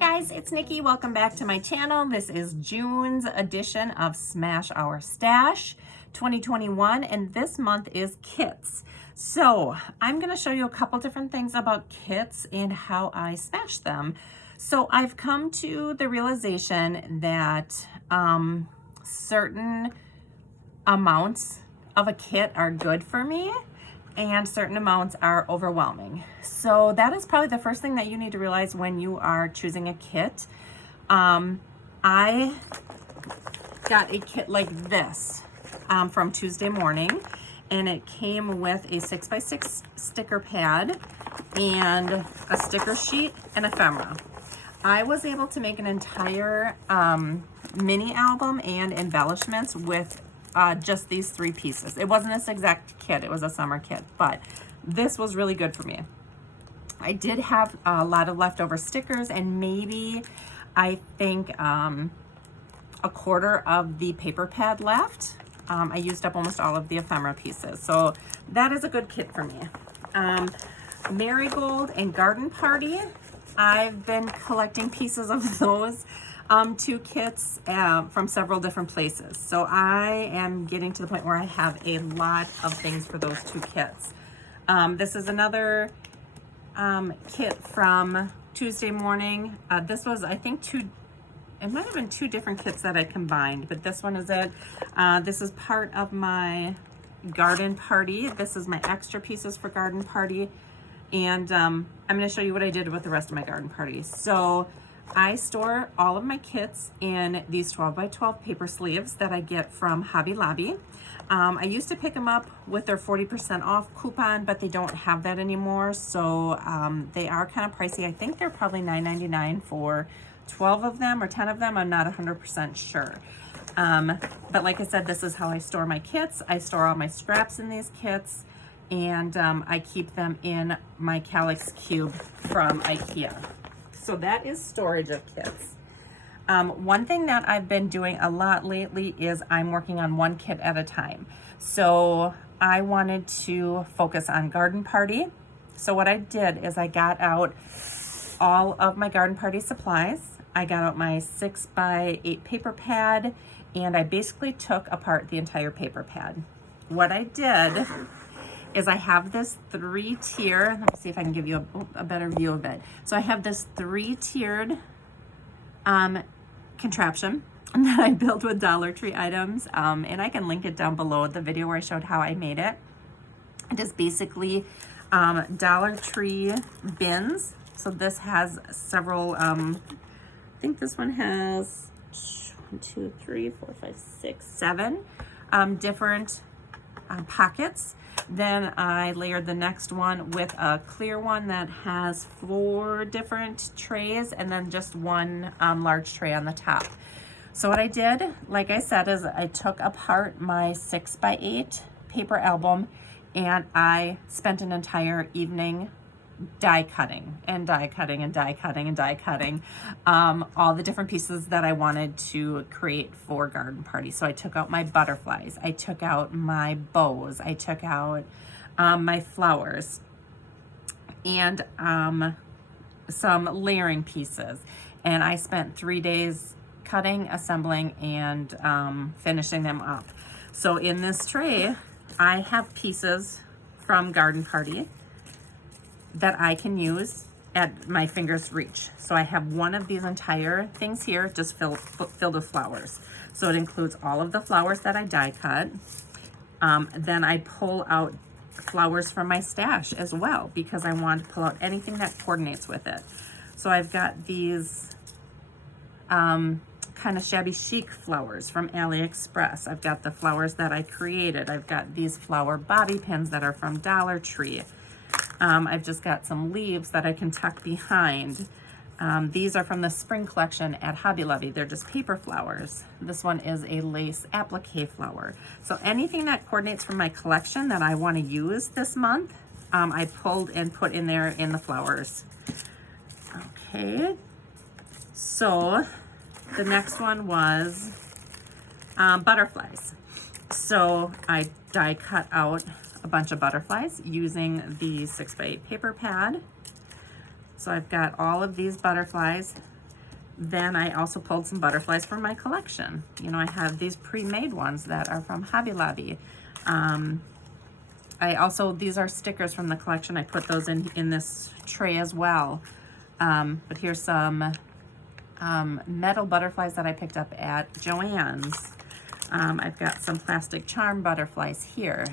guys, it's Nikki. Welcome back to my channel. This is June's edition of Smash Our Stash 2021, and this month is kits. So I'm going to show you a couple different things about kits and how I smash them. So I've come to the realization that certain amounts of a kit are good for me and certain amounts are overwhelming. So that is probably the first thing that you need to realize when you are choosing a kit. I got a kit like this from Tuesday Morning, and it came with a 6x6 sticker pad and a sticker sheet and ephemera. I was able to make an entire mini album and embellishments with just these 3 pieces. It wasn't this exact kit, it was a summer kit, but this was really good for me. I did have a lot of leftover stickers and maybe I think a quarter of the paper pad left. I used up almost all of the ephemera pieces, so that is a good kit for me. Marigold and Garden Party, I've been collecting pieces of those 2 kits from several different places. So I am getting to the point where I have a lot of things for those 2 kits. This is another kit from Tuesday Morning. This was, I think, it might have been 2 different kits that I combined, but this one is it. This is part of my Garden Party. This is my extra pieces for Garden Party. And I'm going to show you what I did with the rest of my Garden Party. So I store all of my kits in these 12x12 paper sleeves that I get from Hobby Lobby. I used to pick them up with their 40% off coupon, but they don't have that anymore. So they are kind of pricey. I think they're probably $9.99 for 12 of them or 10 of them. I'm not 100% sure. But like I said, this is how I store my kits. I store all my scraps in these kits, and I keep them in my Calyx cube from IKEA. So that is storage of kits. One thing that I've been doing a lot lately is I'm working on 1 kit at a time. So I wanted to focus on Garden Party. So what I did is I got out all of my Garden Party supplies. I got out my 6x8 paper pad, and I basically took apart the entire paper pad. What I did is I have this 3-tier, let me see if I can give you a better view of it. So I have this 3-tiered contraption that I built with Dollar Tree items, and I can link it down below, the video where I showed how I made it. It is basically Dollar Tree bins. So this has several, I think this one has 1, 2, 3, 4, 5, 6, 7 different pockets. Then I layered the next one with a clear one that has 4 different trays and then just 1 large tray on the top. So what I did, like I said, is I took apart my 6x8 paper album and I spent an entire evening die cutting and die cutting and die cutting and die cutting all the different pieces that I wanted to create for Garden Party. So I took out my butterflies, I took out my bows, I took out my flowers, and some layering pieces, and I spent 3 days cutting, assembling, and finishing them up. So in this tray I have pieces from Garden Party that I can use at my finger's reach. So I have one of these entire things here just filled with flowers. So it includes all of the flowers that I die cut. Then I pull out flowers from my stash as well because I want to pull out anything that coordinates with it. So I've got these kind of shabby chic flowers from AliExpress. I've got the flowers that I created. I've got these flower bobby pins that are from Dollar Tree. I've just got some leaves that I can tuck behind. These are from the spring collection at Hobby Lobby. They're just paper flowers. This one is a lace applique flower. So anything that coordinates from my collection that I want to use this month, I pulled and put in there in the flowers. Okay, so the next one was butterflies. So I die cut out a bunch of butterflies using the 6x8 paper pad. So I've got all of these butterflies Then I also pulled some butterflies from my collection. You know, I have these pre-made ones that are from Hobby Lobby. These are stickers from the collection. I put those in this tray as well. But here's some metal butterflies that I picked up at Joann's. I've got some plastic charm butterflies here.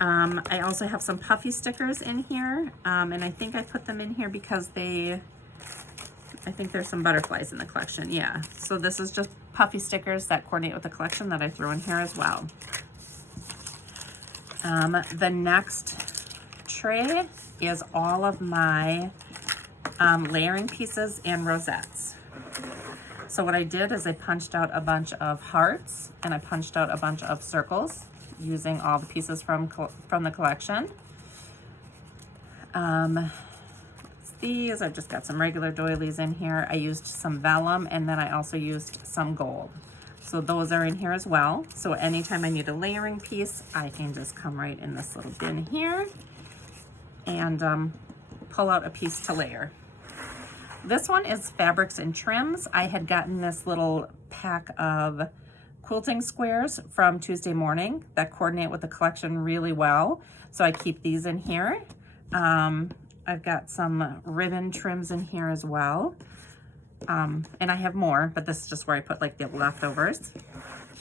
I also have some puffy stickers in here, and I think I put them in here because I think there's some butterflies in the collection, yeah. So this is just puffy stickers that coordinate with the collection that I threw in here as well. The next tray is all of my layering pieces and rosettes. So what I did is I punched out a bunch of hearts and I punched out a bunch of circles using all the pieces from the collection. These, I've just got some regular doilies in here. I used some vellum and then I also used some gold. So those are in here as well. So anytime I need a layering piece, I can just come right in this little bin here and pull out a piece to layer. This one is fabrics and trims. I had gotten this little pack of quilting squares from Tuesday Morning that coordinate with the collection really well. So I keep these in here. I've got some ribbon trims in here as well. And I have more, but this is just where I put like the leftovers.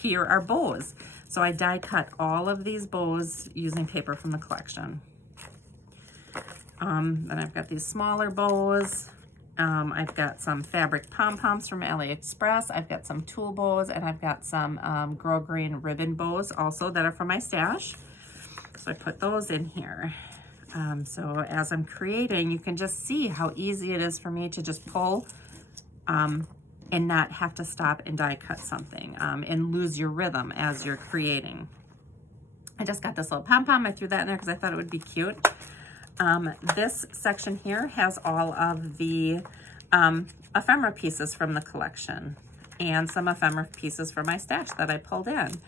Here are bows. So I die cut all of these bows using paper from the collection. Then I've got these smaller bows. I've got some fabric pom-poms from AliExpress. I've got some tulle bows, and I've got some Girl Green ribbon bows also that are from my stash. So I put those in here. So as I'm creating, you can just see how easy it is for me to just pull and not have to stop and die cut something and lose your rhythm as you're creating. I just got this little pom-pom. I threw that in there because I thought it would be cute. This section here has all of the ephemera pieces from the collection and some ephemera pieces from my stash that I pulled in.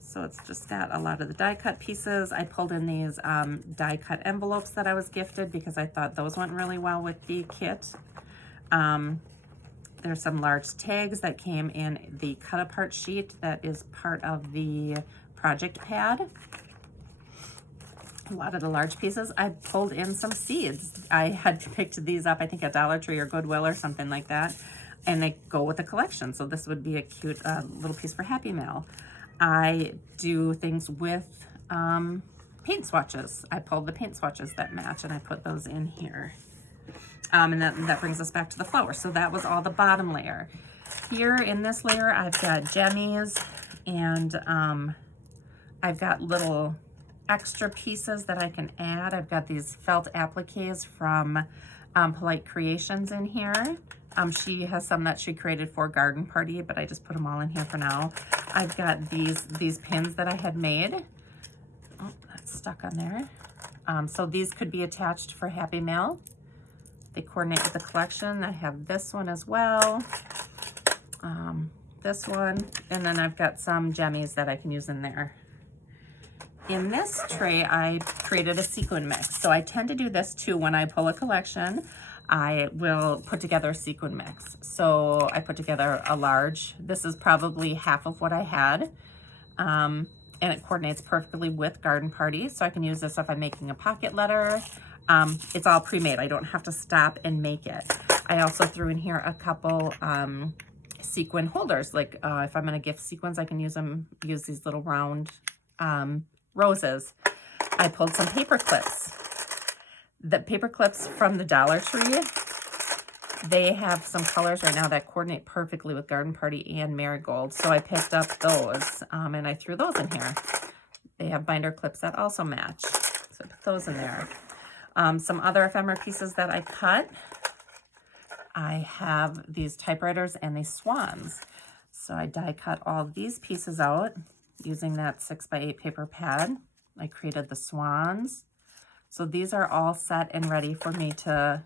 So it's just got a lot of the die cut pieces. I pulled in these die cut envelopes that I was gifted because I thought those went really well with the kit. There's some large tags that came in the cut apart sheet that is part of the project pad. A lot of the large pieces. I pulled in some seeds. I had picked these up, I think at Dollar Tree or Goodwill or something like that, and they go with the collection. So this would be a cute little piece for Happy Mail. I do things with paint swatches. I pulled the paint swatches that match and I put those in here. And that brings us back to the flower. So that was all the bottom layer. Here in this layer, I've got gemmies and I've got little extra pieces that I can add. I've got these felt appliques from Polite Creations in here. She has some that she created for Garden Party, but I just put them all in here for now. I've got these pins that I had made. Oh, that's stuck on there. So these could be attached for Happy Mail. They coordinate with the collection. I have this one as well. This one, and then I've got some gemmies that I can use in there. In this tray, I created a sequin mix. So I tend to do this too when I pull a collection. I will put together a sequin mix. So I put together a large. This is probably half of what I had. And it coordinates perfectly with Garden Party. So I can use this if I'm making a pocket letter. It's all pre-made. I don't have to stop and make it. I also threw in here a couple sequin holders. Like if I'm gonna gift sequins, I can use these little round roses. I pulled some paper clips. The paper clips from the Dollar Tree, they have some colors right now that coordinate perfectly with Garden Party and Marigold. So I picked up those and I threw those in here. They have binder clips that also match. So I put those in there. Some other ephemera pieces that I cut. I have these typewriters and these swans. So I die cut all of these pieces out using that 6x8 paper pad. I created the swans. So these are all set and ready for me to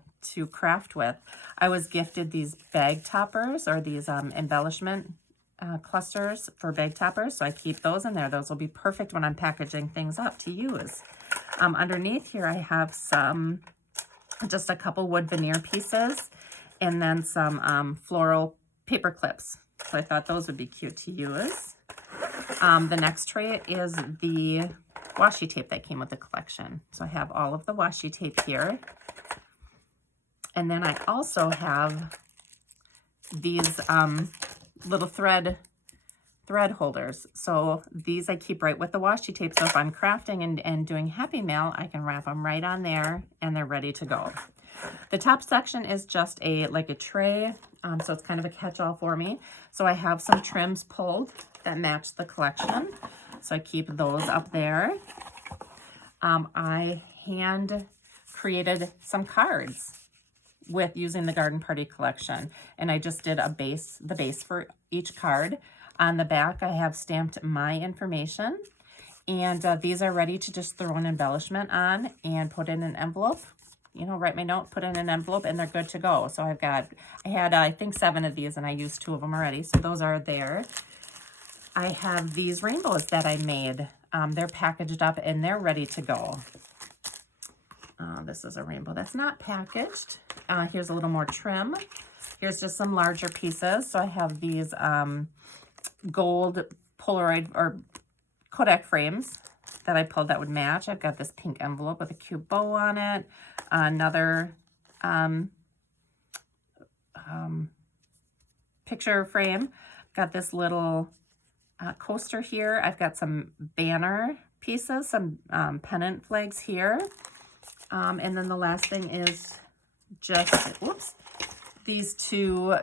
craft with. I was gifted these bag toppers or these embellishment clusters for bag toppers. So I keep those in there. Those will be perfect when I'm packaging things up to use. Underneath here, I have just a couple wood veneer pieces. and then some floral paper clips. So I thought those would be cute to use. The next tray is the washi tape that came with the collection. So I have all of the washi tape here. And then I also have these little thread holders. So these I keep right with the washi tape. So if I'm crafting and doing Happy Mail, I can wrap them right on there and they're ready to go. The top section is just like a tray. So it's kind of a catch-all for me. So I have some trims pulled that match the collection. So I keep those up there. I hand created some cards with using the Garden Party collection. And I just did the base for each card. On the back, I have stamped my information. And these are ready to just throw an embellishment on and put in an envelope. You know, write my note, put in an envelope, and they're good to go. So I had, I think 7 of these, and I used 2 of them already. So those are there. I have these rainbows that I made. They're packaged up, and they're ready to go. This is a rainbow that's not packaged. Here's a little more trim. Here's just some larger pieces. So I have these gold Polaroid or Kodak frames that I pulled that would match. I've got this pink envelope with a cute bow on it. Another picture frame. Got this little coaster here. I've got some banner pieces, some pennant flags here. And then the last thing is just, whoops, these 2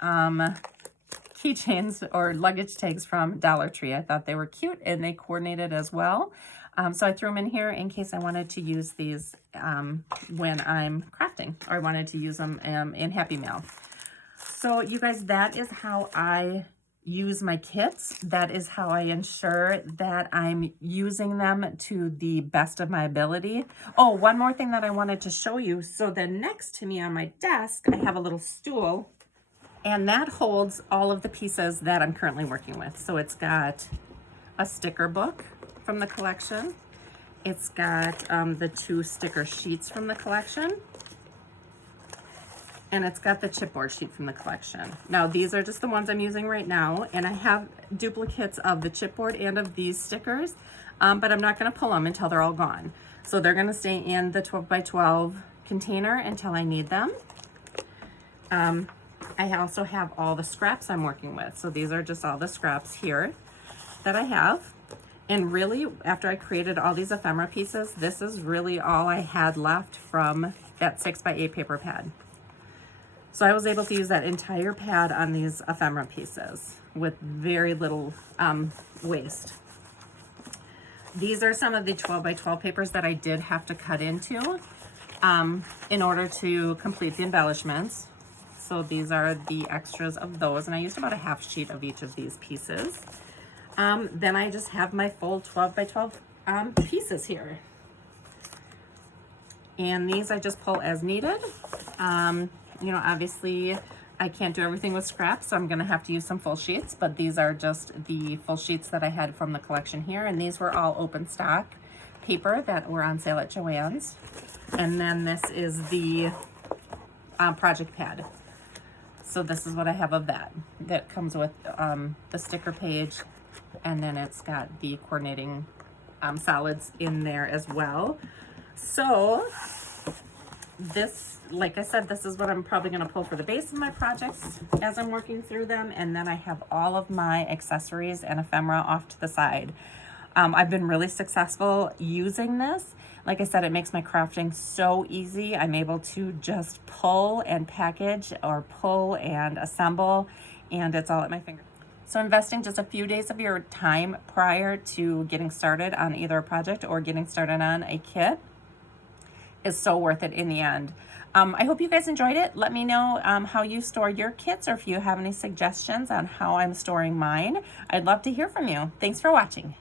keychains or luggage tags from Dollar Tree. I thought they were cute and they coordinated as well. So I threw them in here in case I wanted to use these when I'm crafting, or I wanted to use them in Happy Mail. So you guys, that is how I use my kits. That is how I ensure that I'm using them to the best of my ability. Oh, one more thing that I wanted to show you. So then next to me on my desk, I have a little stool, and that holds all of the pieces that I'm currently working with. So it's got a sticker book from the collection. It's got the 2 sticker sheets from the collection. And it's got the chipboard sheet from the collection. Now, these are just the ones I'm using right now, and I have duplicates of the chipboard and of these stickers, but I'm not gonna pull them until they're all gone. So they're gonna stay in the 12 by 12 container until I need them. I also have all the scraps I'm working with. So these are just all the scraps here that I have. And really, after I created all these ephemera pieces, this is really all I had left from that 6 by 8 paper pad. So I was able to use that entire pad on these ephemera pieces with very little waste. These are some of the 12 by 12 papers that I did have to cut into in order to complete the embellishments. So these are the extras of those, and I used about a half sheet of each of these pieces. Then I just have my full 12 by 12 pieces here. And these I just pull as needed. You know, obviously I can't do everything with scraps, so I'm gonna have to use some full sheets, but these are just the full sheets that I had from the collection here, and these were all open stock paper that were on sale at Joann's. And then this is the project pad. So this is what I have of that. That comes with the sticker page, and then it's got the coordinating solids in there as well. So this, like I said, this is what I'm probably going to pull for the base of my projects as I'm working through them. And then I have all of my accessories and ephemera off to the side. I've been really successful using this. Like I said, it makes my crafting so easy. I'm able to just pull and package, or pull and assemble, and it's all at my fingertips. So investing just a few days of your time prior to getting started on either a project or getting started on a kit is so worth it in the end. I hope you guys enjoyed it. Let me know how you store your kits, or if you have any suggestions on how I'm storing mine. I'd love to hear from you. Thanks for watching.